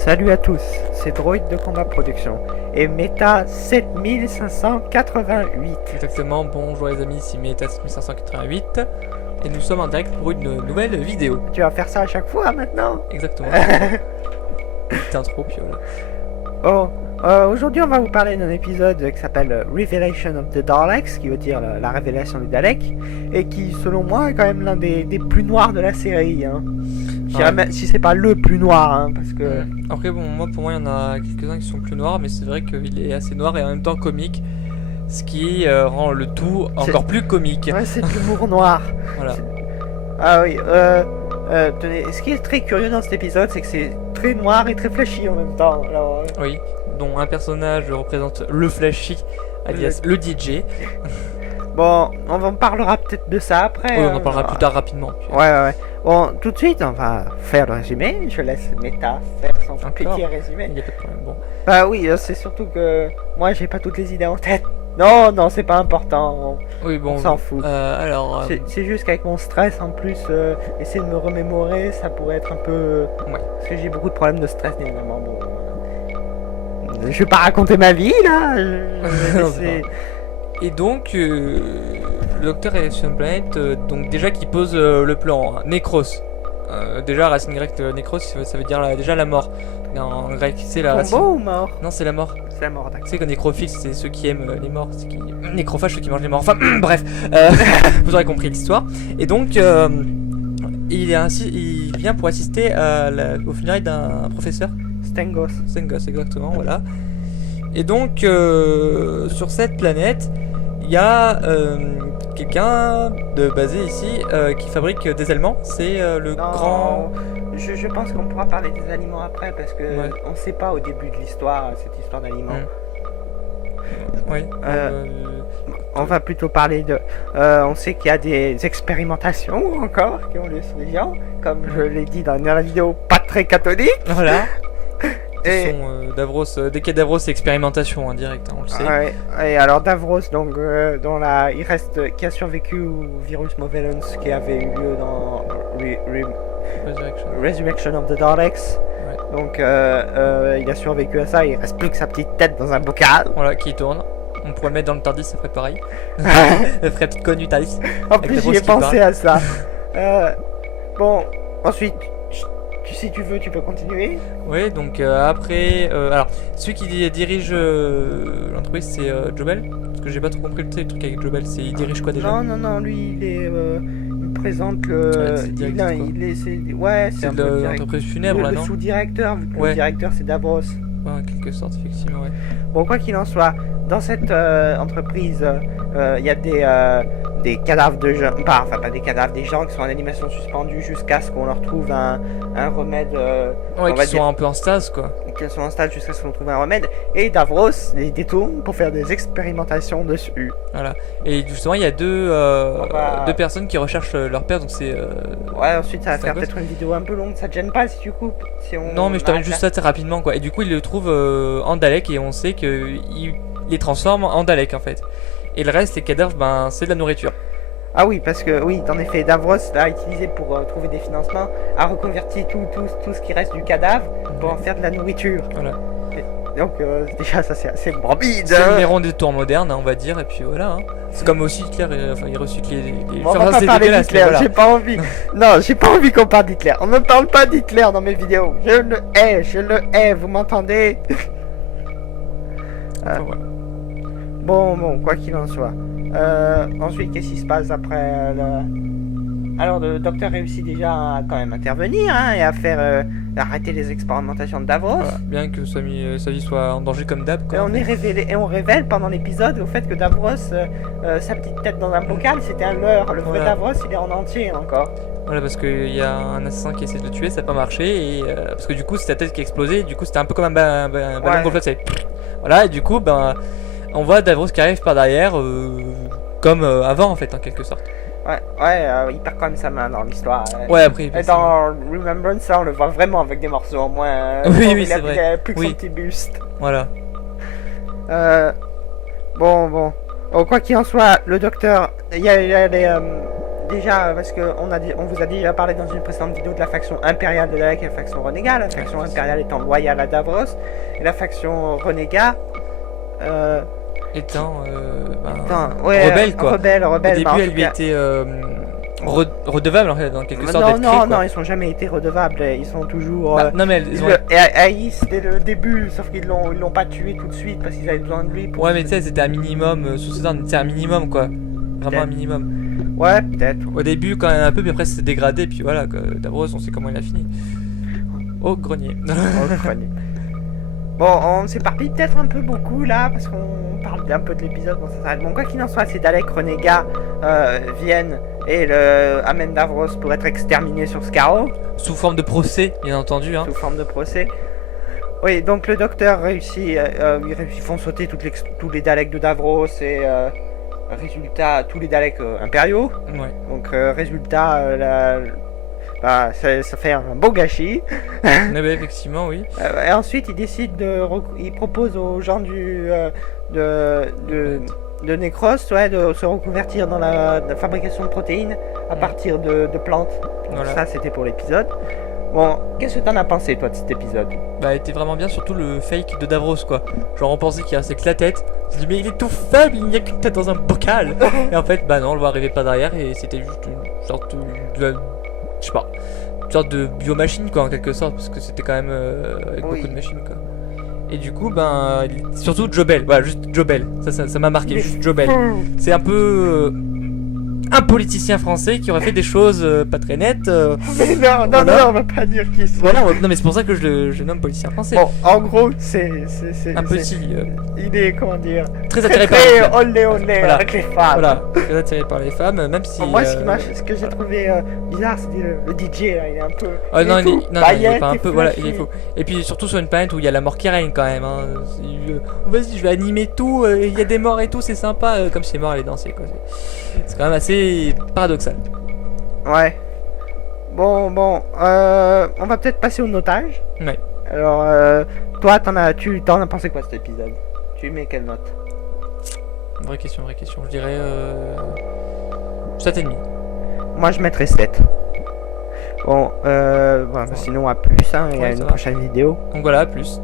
Salut à tous, c'est Droid de Combat Production et Meta 7588. Exactement, bonjour les amis, ici Meta 7588 et nous sommes en direct pour une nouvelle vidéo. Tu vas faire ça à chaque fois maintenant? Exactement. Petite intro, puis voilà. Oh, aujourd'hui on va vous parler d'un épisode qui s'appelle Revelation of the Daleks, qui veut dire la révélation du Dalek, et qui selon moi est quand même l'un des plus noirs de la série. Hein. Je dirais même si c'est pas le plus noir, hein, parce que... Après bon, pour moi il y en a quelques-uns qui sont plus noirs, mais c'est vrai qu'il est assez noir et en même temps comique, ce qui rend le tout encore plus comique. Ouais, c'est de l'humour noir. Voilà. Ah oui, tenez, ce qui est très curieux dans cet épisode, c'est que c'est très noir et très flashy en même temps. Alors, Oui, dont un personnage représente le Flashy, alias le DJ. Bon, on en parlera peut-être de ça après. Oui, on en parlera plus tard rapidement. Puis... Ouais. Bon, tout de suite, on va faire le résumé. Je laisse Meta faire son petit résumé. Il n'y a pas de problème, bon. Bah oui, c'est surtout que moi, j'ai pas toutes les idées en tête. Non, c'est pas important. Oui, bon, on s'en fout. Alors, c'est juste qu'avec mon stress en plus, essayer de me remémorer, ça pourrait être un peu. Ouais. Parce que j'ai beaucoup de problèmes de stress dernièrement. Bon, je vais pas raconter ma vie là. Et donc, le docteur est sur une planète, donc déjà qui pose le plan, hein, Nécros. Déjà, racine grecque Nécros, ça veut dire déjà la mort. En grec, c'est la racine. Combo ou mort? Non, c'est la mort. C'est la mort, d'accord. Tu sais que nécrophiles, c'est ceux qui aiment les morts, ceux qui... nécrophages, ceux qui mangent les morts. Enfin, bref, vous aurez compris l'histoire. Et donc, il vient pour assister au funérailles d'un professeur. Stengos, exactement, voilà. Et donc, sur cette planète, il y a quelqu'un de basé ici qui fabrique des aliments. C'est le grand... Je pense qu'on pourra parler des aliments après parce que on sait pas au début de l'histoire, cette histoire d'aliments. Oui. On va plutôt parler de... on sait qu'il y a des expérimentations encore qui ont lieu sur les gens, comme je l'ai dit dans la vidéo pas très catholique. Voilà. Et sont Davros, dès qu'il y a Davros, c'est expérimentation en direct, hein, on le sait. Ouais, et alors Davros, donc, il reste, qui a survécu au virus Movelance qui avait eu lieu dans Resurrection of the Daleks. Ouais. Donc, il a survécu à ça, il reste plus que sa petite tête dans un bocal. Voilà, qui tourne. On pourrait le mettre dans le TARDIS, ça ferait pareil. Ça ferait petite connu TARDIS. En plus, j'y ai pensé à ça. Bon, ensuite... Si tu veux, tu peux continuer. Oui, donc après... alors, celui qui dirige l'entreprise, c'est Jobel. Parce que j'ai pas trop compris le truc avec Jobel. Il dirige quoi déjà? Non, lui, il présente le... c'est l'entreprise funèbre, là, non? Le sous-directeur, vu que le directeur, c'est Davros. Ouais, en quelque sorte, effectivement, ouais. Bon, quoi qu'il en soit, dans cette entreprise, il y a des cadavres de gens, pas des cadavres, des gens qui sont en animation suspendue jusqu'à ce qu'on leur trouve un remède. Qui sont un peu en stase, quoi. Qui sont en stase jusqu'à ce qu'on trouve un remède. Et Davros les détourne pour faire des expérimentations dessus. Voilà. Et justement, il y a deux personnes qui recherchent leur père, donc c'est... Ouais, ensuite ça va faire peut-être une vidéo un peu longue, ça te gêne pas si tu coupes Non, mais je t'amène juste ça très rapidement, quoi. Et du coup, il le trouve en Dalek et on sait qu'il les transforme en Dalek, en fait. Et le reste, les cadavres, c'est de la nourriture. Ah oui, parce que oui, en effet, Davros l'a utilisé pour trouver des financements, a reconverti tout ce qui reste du cadavre pour en faire de la nourriture. Voilà. Et donc déjà, ça c'est assez morbide. C'est le numéro des tours modernes, hein, on va dire, et puis voilà. Hein. C'est comme aussi Hitler, il recycle les... On va pas parler d'Hitler, voilà. J'ai pas envie. Non, j'ai pas envie qu'on parle d'Hitler. On ne parle pas d'Hitler dans mes vidéos. Je le hais, vous m'entendez? Voilà. Bon, quoi qu'il en soit. Ensuite, qu'est-ce qui se passe après Alors, le docteur réussit déjà à quand même intervenir et à faire arrêter les expérimentations de Davros. Voilà. Bien que sa vie soit en danger comme d'hab. Et on révèle pendant l'épisode au fait que Davros, sa petite tête dans un bocal, c'était un leurre. Le vrai Davros, il est en entier encore. Voilà, parce qu'il y a un assassin qui essaie de le tuer, ça n'a pas marché. Et, parce que du coup, c'est sa tête qui a explosé. Du coup, c'était un peu comme un ballon gonflable. Voilà, et du coup, on voit Davros qui arrive par derrière, comme avant en fait, en quelque sorte. Il perd quand même sa main dans l'histoire. Ouais, après. Et dans Remembrance, on le voit vraiment avec des morceaux au moins. Oui, c'est vrai. Il a plus que son petit buste. Voilà. Bon, quoi qu'il en soit, le docteur, il y a déjà, parce que on vous a déjà parlé dans une précédente vidéo de la faction impériale de Dalek et la faction renégat. La faction impériale étant loyale à Davros, et la faction renégat étant rebelle, quoi. Rebelle. Au début, bah, en elle tout lui cas- était redevable en fait, dans quelque sorte Non, d'être non, créée, non, quoi. ils sont jamais été redevables. Ils sont toujours. Bah, non mais ils ont... haïssent dès le début, sauf qu'ils l'ont pas tué tout de suite parce qu'ils avaient besoin de lui. Pour Ouais mais tu sais c'était un minimum, sous c'était un minimum quoi. Vraiment un minimum. Ouais, peut-être. Au début quand même un peu, puis après c'est dégradé, puis voilà quoi. Davros on sait comment il a fini. Au grenier. Bon, on s'éparpille peut-être un peu beaucoup là, parce qu'on parle un peu de l'épisode, bon ça s'arrête. Bon, quoi qu'il en soit, ces Daleks renégats viennent et amènent Davros pour être exterminé sur Skaro. Sous forme de procès, bien entendu. Hein. Sous forme de procès. Oui, donc le docteur réussit, ils font sauter tous les Daleks de Davros et résultat, tous les Daleks impériaux. Ouais. Donc résultat, bah, ça fait un beau gâchis. Mais bah, effectivement, oui. Et ensuite, il propose aux gens de Necros, de se reconvertir dans la fabrication de protéines à partir de plantes. Voilà. Ça, c'était pour l'épisode. Bon, qu'est-ce que t'en as pensé, toi, de cet épisode? Bah, il était vraiment bien, surtout le fake de Davros, quoi. Genre, on pensait qu'il restait que la tête. Je dis, mais il est tout faible, il n'y a qu'une tête dans un bocal. Et en fait, bah non, on le voit arriver pas derrière, et c'était juste une sorte de je sais pas, une sorte de biomachine, quoi, en quelque sorte, parce que c'était quand même avec beaucoup de machines, quoi. Et du coup, ben, surtout Jobel, voilà, juste Jobel, ça m'a marqué, juste Jobel. C'est un peu un politicien français qui aurait fait des choses pas très nettes. Mais non, voilà. on va pas dire qui c'est. Voilà, non mais c'est pour ça que je nomme politicien français. Bon, en gros, c'est un petit. Il est, comment dire, très attiré par les femmes. olé Voilà. avec les femmes. Voilà, très attiré par les femmes, même si. Bon, moi, ce que j'ai trouvé bizarre, c'est le DJ là, il est un peu. Ah non, il est pas un peu, voilà, il est fou. faux. Et puis surtout sur une planète où il y a la mort qui règne quand même. Hein. Vas-y, je vais animer tout, il y a des morts et tout, c'est sympa. Comme si les morts allaient danser, quoi. C'est quand même assez paradoxal. Ouais. Bon, on va peut-être passer au notage. Ouais. Alors, toi, t'en as pensé quoi cet épisode? Tu mets quelle note? Vraie question. Je dirais 7,5. Moi, je mettrais 7. Bon, sinon à plus, hein, il y a une prochaine vidéo. Donc voilà, plus.